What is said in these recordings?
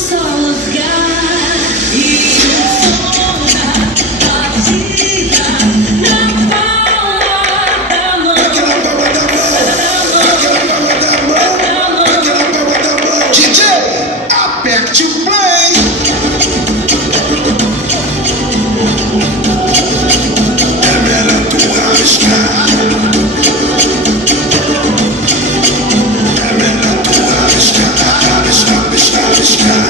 só lugar e o som da batida na palma da mão. DJ, aperte o play. É melhor tu arriscar. É melhor tu arriscar, arriscar, arriscar, arriscar.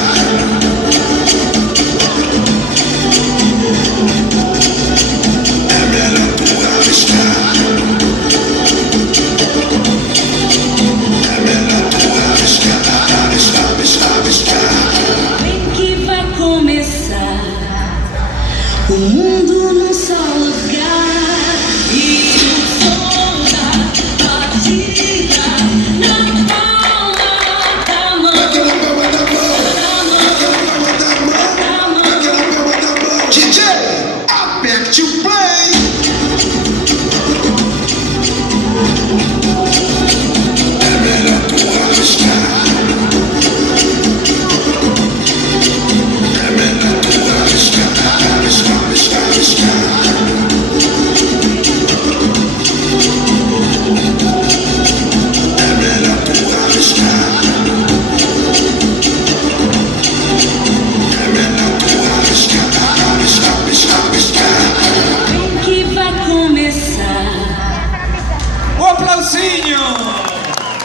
É melhor tu arriscar. É melhor tu arriscar, arriscar, arriscar, arriscar. Vem que vai começar o mundo num só lugar e o som da batida na palma da mão. Aquela palma da mão, aquela palma da mão, aquela palma da mão. DJ, aperte o play. É melhor tu arriscar. É melhor tu arriscar, arriscar, arriscar, arriscar. É melhor tu arriscar. É melhor tu arriscar, arriscar, arriscar, arriscar. Vem que vai começar. Um aplausinho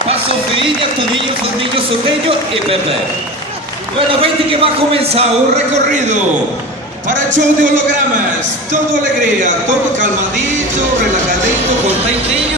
para Sofia, Toninho, Fernillo, Soteño y Pepe. Bueno, vente que va a comenzar un recorrido para show de hologramas. Todo alegría, todo calmadito, relajadito, contentinho.